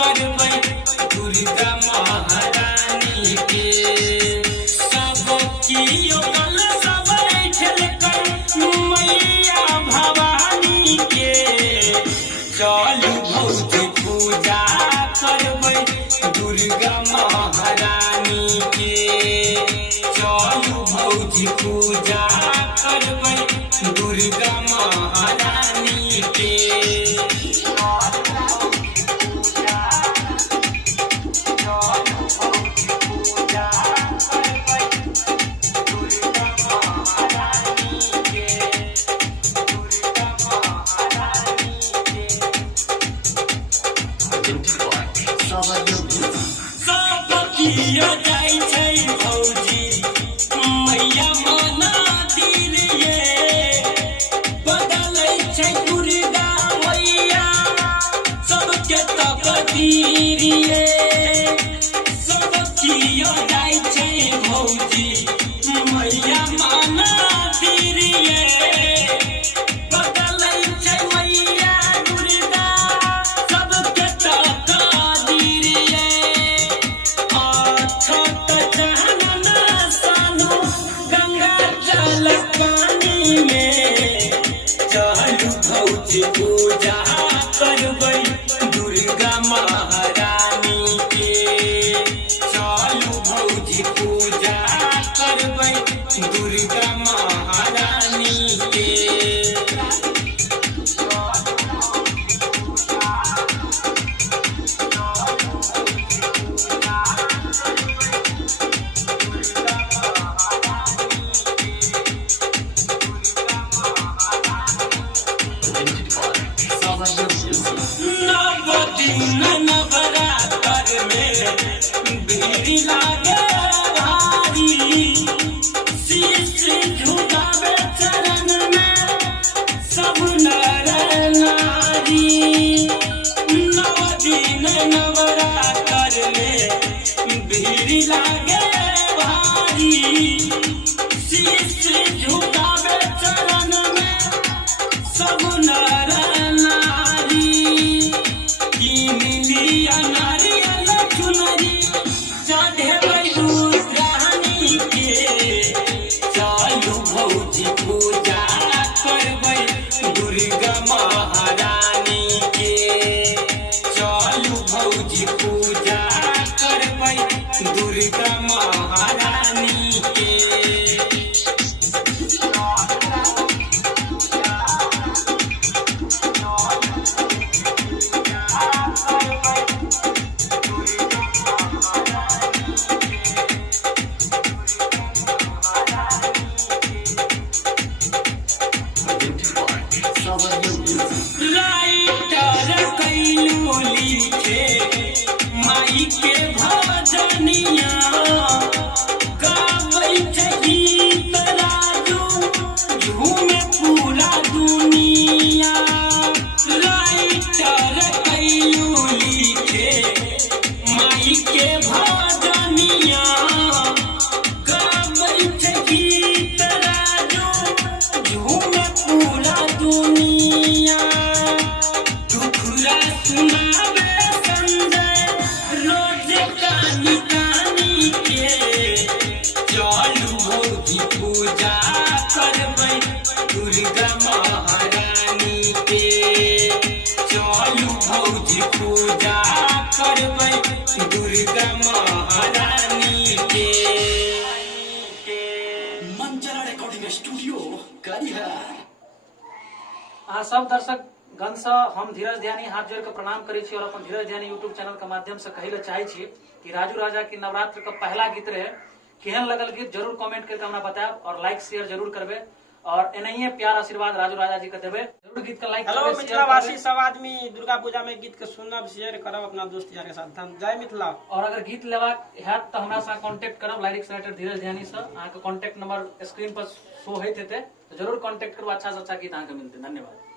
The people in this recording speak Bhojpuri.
करबै दुर्गा महारानी के सब कियो कल सब ठेल कर मैया भवानी के चलू भौजी पूजा करबै दुर्गा महारानी के चलू भौजी पूजा करबै दुर्गा महारानी के सब कियो जाइ छै भौजी मैया मनातिर ये बदलै छै दुर्गा मैया सबके तकदीर ये सब कियो जाइ छै भौजी मैया मनातिर ये बदलै छै मैया दुर्गा सबके तकदीर ये छोट जहन सानो गंगा जल पानी में चलू भौजी पूजा करबै दुर्गा महारानी के चलू भौजी पूजा करबै दुर्गा महारानी के नव दिन नवरात्र में भीड़ लागे भारी शीश झुकावे चरण में सब नर नारी नव दिन नवरात्र में भीड़ लागे भारी शीश झुकावे चरण में सब नर नारी नारियल चुनरी चढ़ेबै दुर्गानी के चलू भौजी पूजा करबै दुर्गा महारानी के चलू भौजी पूजा करबै दुर्गा महारानी के राइटर कैलू लिखे माई के भजनिया गाबै छै गीत राजू झूमे पूरा दुनिया राइटर कैलू लिखे माई के भजनिया गाबै छै गीत राजू झूमे पूरा दुनिया दुखुरा सुनावे संजय रोज कानी कानी के चलू भौजी पूजा करबै दुर्गा महारानी के चलू भौजी पूजा करबै दुर्गा महारानी के मंचला रिकॉर्डिंग स्टूडियो करिहार। सब दर्शक गण से हम धीरज ध्यानी हाथ जोड़ के प्रणाम करे छी और अपन धीरज ध्यानी यूट्यूब चैनल के माध्यम से कहे चाहे छी कि राजू राजा की नवरात्र का पहला गीत रहे केहन लगल गीत जरूर कमेंट करके हमरा बताएब और लाइक शेयर जरूर करबे और एनहिए प्यार आशीर्वाद राजू राजा जी के देबे जरूर गीत का लाइक हेलो मिथिलावासी सब आदमी दुर्गा पूजा में गीत के सुनब शेयर करब अपना दोस्त यार के साथ। जय मिथिला। और अगर गीत लेबाक हैत तो हमरा से कांटेक्ट करब लिरिक्स राइटर धीरज ध्यानी से अहाँ के कांटेक्ट नंबर स्क्रीन पर शो होइत हेते तो जरूर कांटेक्ट करू अच्छा से अच्छा गीत अहाँ के मिलते। धन्यवाद।